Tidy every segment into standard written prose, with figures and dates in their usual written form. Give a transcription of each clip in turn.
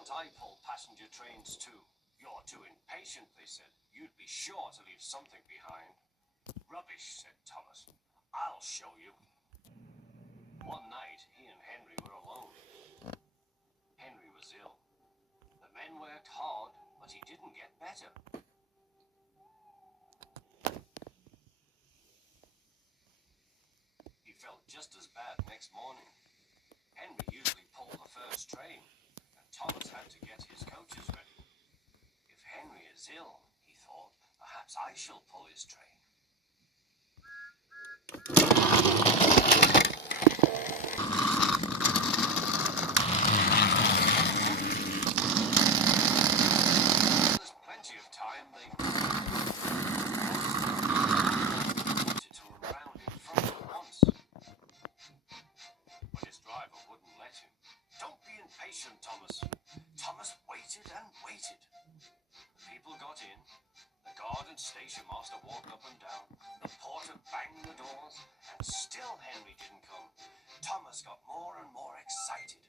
can't I pull passenger trains too? You're too impatient, they said. You'd be sure to leave something behind. Rubbish, said Thomas. I'll show you. One night, he and Henry were alone. Henry was ill. The men worked hard, but he didn't get better. He felt just as bad next morning. Henry usually pulled the first train, and Thomas had to get his coaches ready. If Henry is ill, he thought, perhaps I shall pull his train. There's plenty of time. They wanted to run around in front at once, but his driver wouldn't let him. Don't be impatient, Thomas. Thomas waited and waited. The people got in. The guard and station master walked up and down. The porter banged the doors, and still Henry didn't come. Thomas got more and more excited.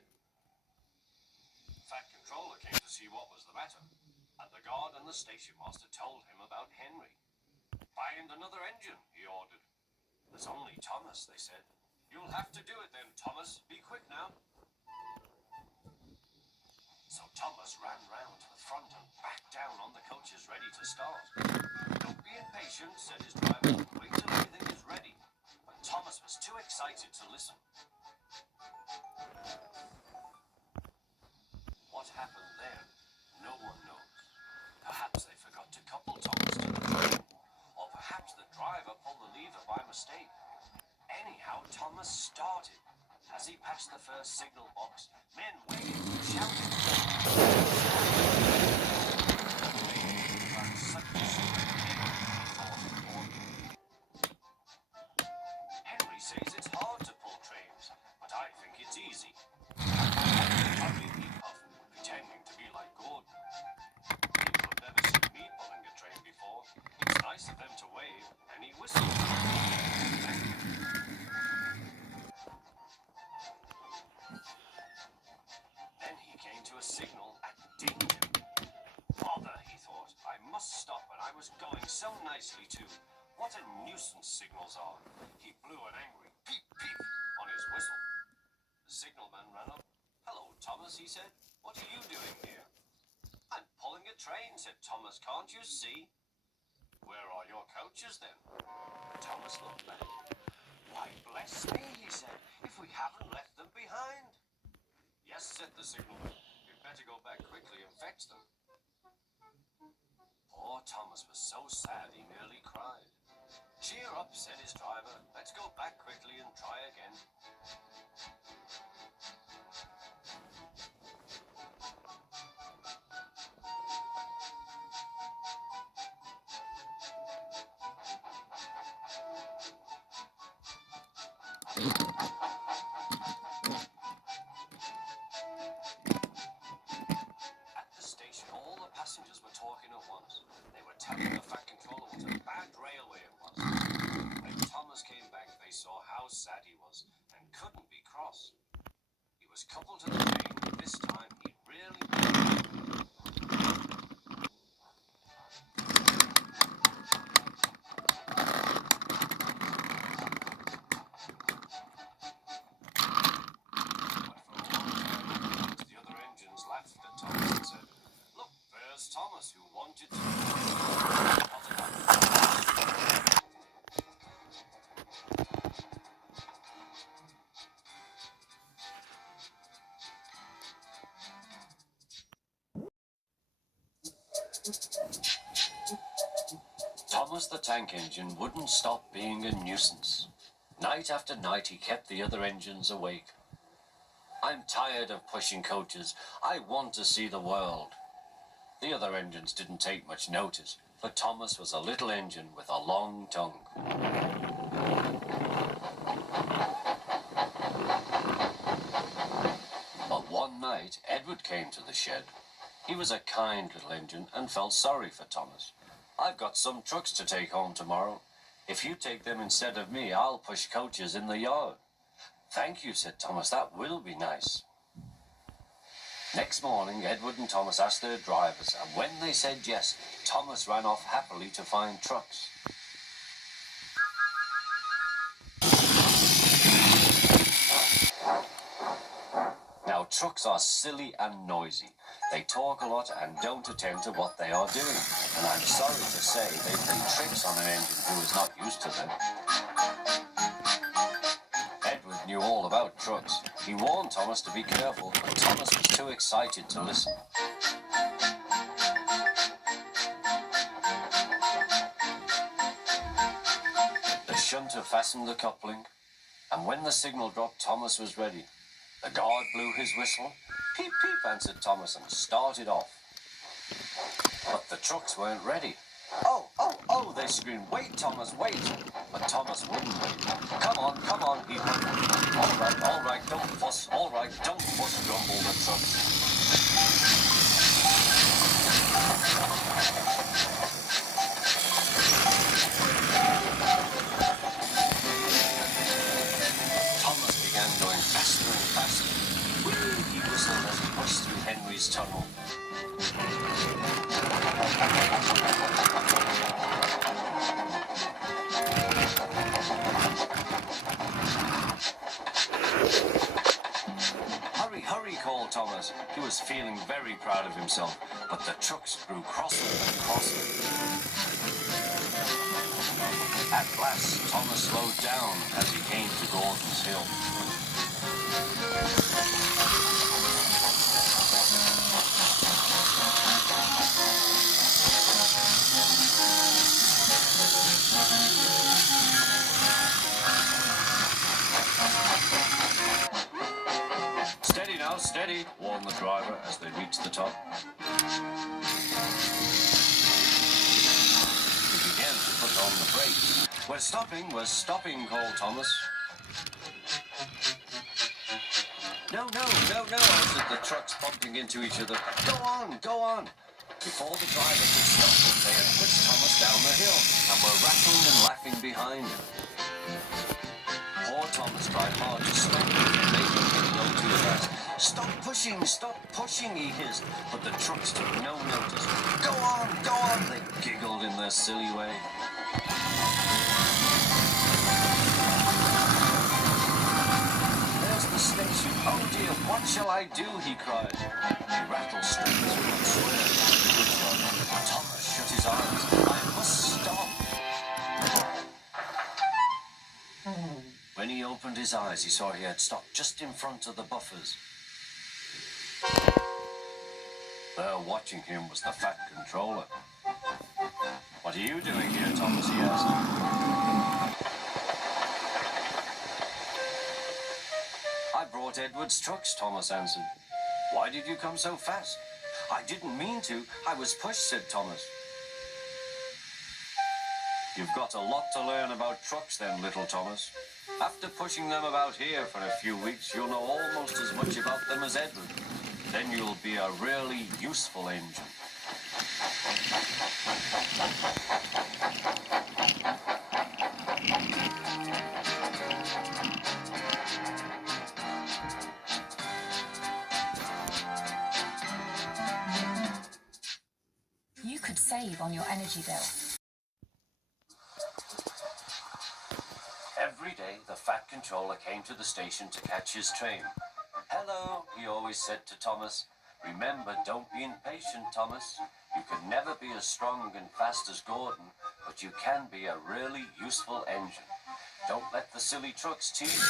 The fat controller came to see what was the matter, and the guard and the station master told him about Henry. Find another engine, he ordered. There's only Thomas, they said. You'll have to do it then, Thomas. Be quick now. So Thomas ran round to the front and back down on the coaches ready to start. Don't be impatient, said his driver. Wait till everything is ready. But Thomas was too excited to listen. What happened then, no one knows. Perhaps they forgot to couple Thomas to the train, or perhaps the driver pulled the lever by mistake. Anyhow, Thomas started. As he passed the first signal box, men waved and shouted. Henry says it's hard to pull trains, but I think it's easy. He puffed, pretending to be like Gordon. People have never seen me pulling a train before. It's nice of them to wave, and he whistled. Thank you. Then he came to a signal and dinged him. Bother, he thought. I must stop, and I was going so nicely too. What a nuisance signals are. He blew an angry peep peep on his whistle. The signalman ran up. Hello, Thomas, he said. What are you doing here? I'm pulling a train, said Thomas. Can't you see? Where are your coaches then? Thomas looked back. Why, bless me, he said, if we haven't left them behind. Yes, said the signalman. You'd better go back quickly and fetch them. Poor Thomas was so sad he nearly cried. Cheer up, said his driver. Let's go back quickly and try again. At the station, all the passengers were talking at once. They were telling the fat controller what a bad railway it was. When Thomas came back, they saw how sad he was and couldn't be cross. He was coupled to the train, and this time he really Thomas, who wanted to. Thomas the Tank Engine wouldn't stop being a nuisance. Night after night he kept the other engines awake. I'm tired of pushing coaches. I want to see the world. The other engines didn't take much notice, but Thomas was a little engine with a long tongue. But one night, Edward came to the shed. He was a kind little engine and felt sorry for Thomas. I've got some trucks to take home tomorrow. If you take them instead of me, I'll push coaches in the yard. Thank you, said Thomas. That will be nice. Next morning, Edward and Thomas asked their drivers, and when they said yes, Thomas ran off happily to find trucks. Now, trucks are silly and noisy. They talk a lot and don't attend to what they are doing. And I'm sorry to say they play tricks on an engine who is not used to them. Edward knew all about trucks. He warned Thomas to be careful, but Thomas was too excited to listen. The shunter fastened the coupling, and when the signal dropped, Thomas was ready. The guard blew his whistle. Peep, peep, answered Thomas, and started off. But the trucks weren't ready. Oh, oh, oh, they screamed, wait, Thomas, wait. But Thomas wouldn't wait. Come on, he grumbled. All right, don't fuss, grumbled the trucks. Thomas began going faster and faster. He whistled as he pushed through Henry's tunnel. Hurry, hurry, called Thomas. He was feeling very proud of himself, but the trucks grew crosser and crosser. At last, Thomas slowed down as he came to Gordon's Hill. Steady now, steady, warned the driver as they reached the top. He began to put on the brakes. We're stopping, called Thomas. No, answered the trucks, bumping into each other. Go on. Before the driver could stop, they had pushed Thomas down the hill and were rattling and laughing behind him. Poor Thomas tried hard to stop him and make him go too fast. Stop pushing, he hissed, but the trucks took no notice. Go on, they giggled in their silly way. There's the station. Oh dear, what shall I do, he cried. He rattled strings and swear. Thomas shut his eyes. I must stop. When he opened his eyes, he saw he had stopped just in front of the buffers. There watching him was the Fat Controller. What are you doing here, Thomas, he asked. I brought Edward's trucks, Thomas answered. Why did you come so fast? I didn't mean to. I was pushed, said Thomas. You've got a lot to learn about trucks then, little Thomas. After pushing them about here for a few weeks, you'll know almost as much about them as Edward. Then you'll be a really useful engine. You could save on your energy bill. Every day, the Fat Controller came to the station to catch his train. Hello, he always said to Thomas. Remember, don't be impatient, Thomas. You can never be as strong and fast as Gordon, but you can be a really useful engine. Don't let the silly trucks tease you.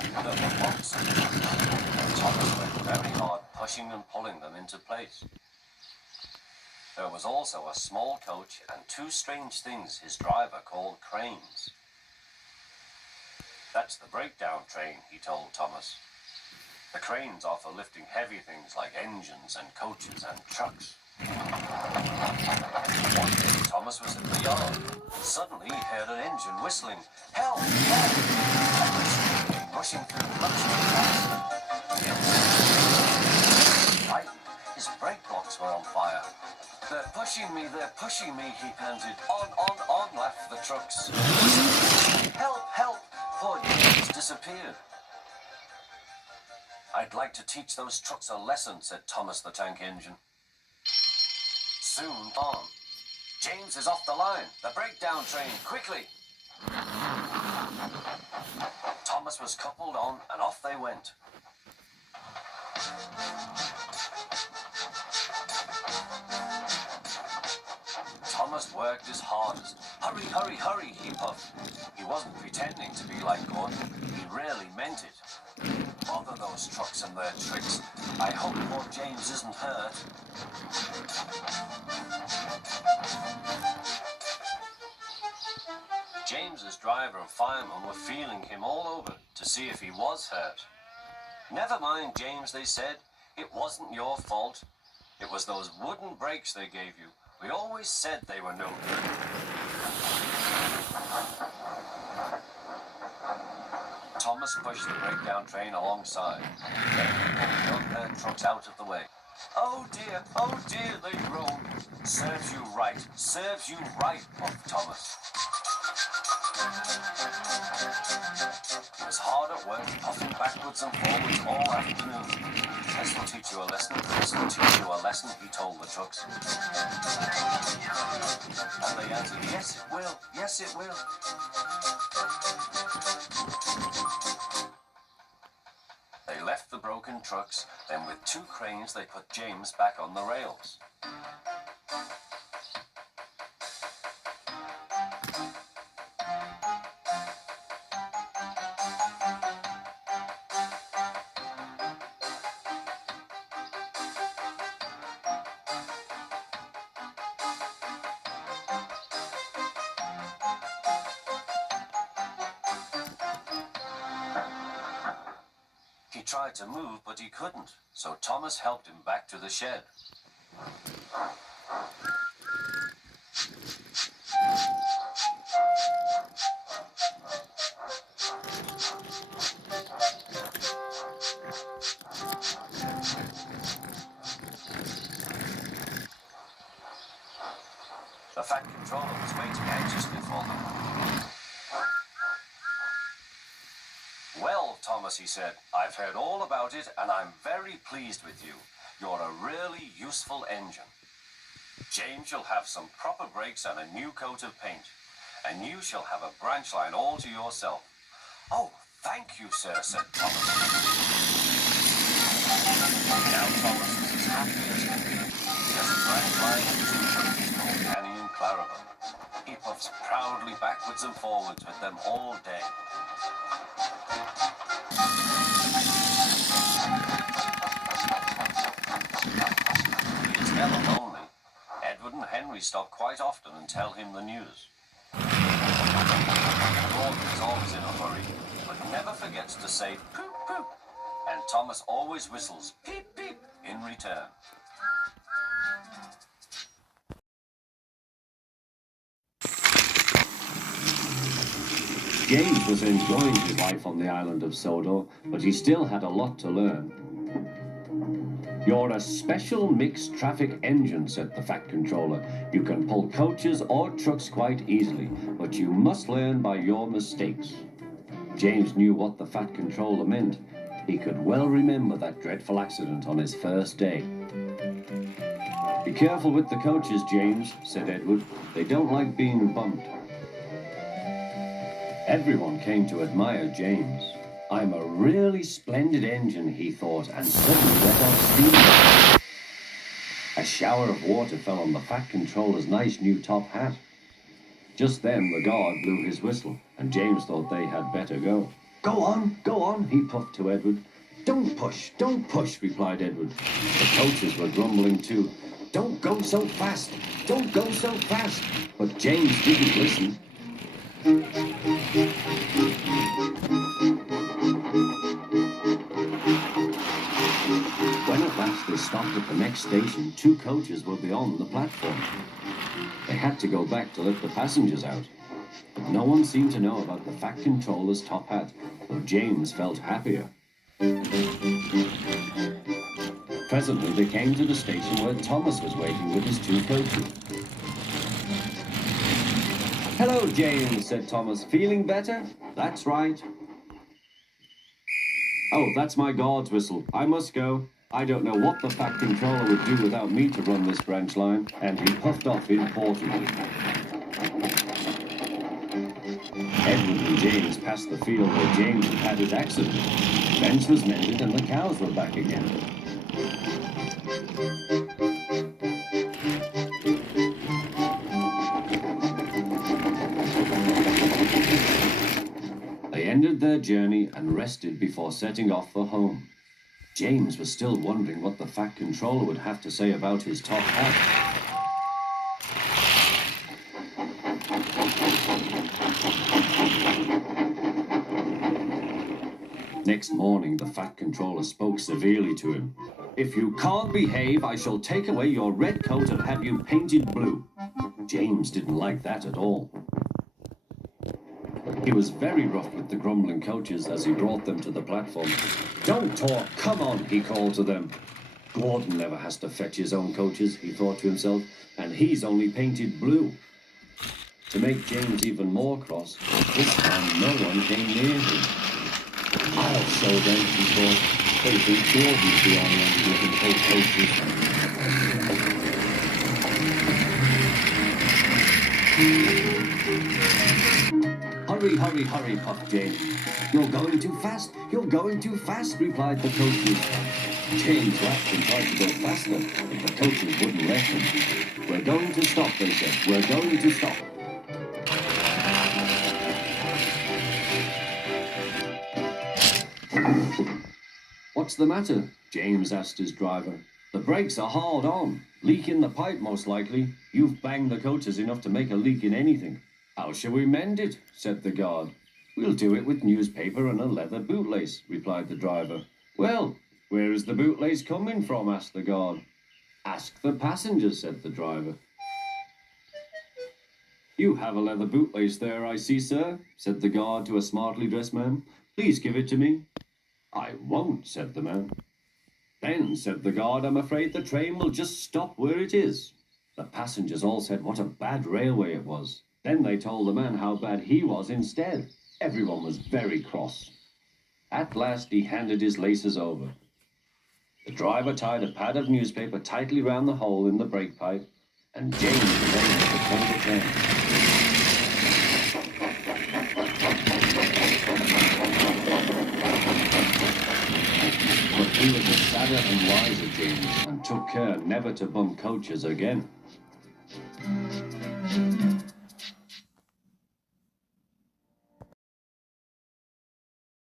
There were lots of them. Thomas went very hard, pushing and pulling them into place. There was also a small coach and two strange things his driver called cranes. That's the breakdown train, he told Thomas. The cranes are for lifting heavy things like engines and coaches and trucks. One day, Thomas was in the yard. Suddenly, he heard an engine whistling. Help! Help! He came rushing through the much frightened. His brake blocks were on fire. They're pushing me, he panted. On, laughed the trucks. Help! Poor James disappeared. I'd like to teach those trucks a lesson, said Thomas the Tank Engine. Soon on. James is off the line. The breakdown train, quickly! Thomas was coupled on, and off they went. Thomas worked his hardest. Hurry, hurry, hurry, he puffed. He wasn't pretending to be like Gordon. He really meant it. Bother those trucks and their tricks. I hope poor James isn't hurt. James's driver and fireman were feeling him all over to see if he was hurt. Never mind, James, they said. It wasn't your fault. It was those wooden brakes they gave you. We always said they were no good. Thomas pushed the breakdown train alongside. Then people got their trucks out of the way. Oh dear, they groaned. Serves you right, puffed Thomas. He was hard at work, puffing backwards and forwards all afternoon. This will teach you a lesson. This will teach you a lesson, he told the trucks. And they answered, yes, it will. Yes, it will. They left the broken trucks. Then with 2 cranes, they put James back on the rails. He tried to move, but he couldn't, so Thomas helped him back to the shed. The Fat Controller was waiting anxiously for them. Well, Thomas, he said, I've heard all about it and I'm very pleased with you. You're a really useful engine. James shall have some proper brakes and a new coat of paint. And you shall have a branch line all to yourself. Oh, thank you, sir, said Thomas. Now Thomas is as happy as can be. He has a branch line and 2 coaches called Annie and Clarabelle. He puffs proudly backwards and forwards with them all day. He is never lonely. Edward and Henry stop quite often and tell him the news. Gordon is always in a hurry, but never forgets to say poop poop, and Thomas always whistles peep peep in return. James was enjoying his life on the island of Sodor, but he still had a lot to learn. You're a special mixed traffic engine, said the Fat Controller. You can pull coaches or trucks quite easily, but you must learn by your mistakes. James knew what the Fat Controller meant. He could well remember that dreadful accident on his first day. Be careful with the coaches, James, said Edward. They don't like being bumped. Everyone came to admire James. I'm a really splendid engine, he thought, and suddenly let off steam. A shower of water fell on the Fat Controller's nice new top hat. Just then the guard blew his whistle, and James thought they had better go. Go on, he puffed to Edward. Don't push, replied Edward. The coaches were grumbling too. Don't go so fast, But James didn't listen. When at last they stopped at the next station, 2 coaches were beyond the platform. They had to go back to let the passengers out. But no one seemed to know about the Fat Controller's top hat, though James felt happier. Presently they came to the station where Thomas was waiting with his 2 coaches. Hello, James, said Thomas. Feeling better? That's right. Oh, that's my guard's whistle. I must go. I don't know what the Fat Controller would do without me to run this branch line. And he puffed off importantly. Edward and James passed the field where James had had his accident. The fence was mended and the cows were back again. They ended their journey and rested before setting off for home. James was still wondering what the Fat Controller would have to say about his top hat. Next morning, the Fat Controller spoke severely to him. "If you can't behave, I shall take away your red coat and have you painted blue." James didn't like that at all. He was very rough with the grumbling coaches as he brought them to the platform. "Don't talk, come on," he called to them. Gordon never has to fetch his own coaches, he thought to himself, and he's only painted blue. To make James even more cross, this time no one came near him. "I'll show them," he thought. They think Gordon's the only one who can take coaches. "Hurry, hurry, hurry," puffed James. "You're going too fast, you're going too fast," replied the coaches. James laughed and tried to go faster, but the coaches wouldn't let him. "We're going to stop," they said. "We're going to stop." "What's the matter?" James asked his driver. "The brakes are hard on. Leak in the pipe, most likely. You've banged the coaches enough to make a leak in anything." "How shall we mend it?" said the guard. "We'll do it with newspaper and a leather bootlace," replied the driver. "Well, where is the bootlace coming from?" asked the guard. "Ask the passengers," said the driver. "You have a leather bootlace there, I see, sir," said the guard to a smartly dressed man. "Please give it to me." "I won't," said the man. "Then," said the guard, "I'm afraid the train will just stop where it is." The passengers all said what a bad railway it was. Then they told the man how bad he was instead. Everyone was very cross. At last he handed his laces over. The driver tied a pad of newspaper tightly round the hole in the brake pipe, and James was able to pull the train. But he was a sadder and wiser James, and took care never to bump coaches again.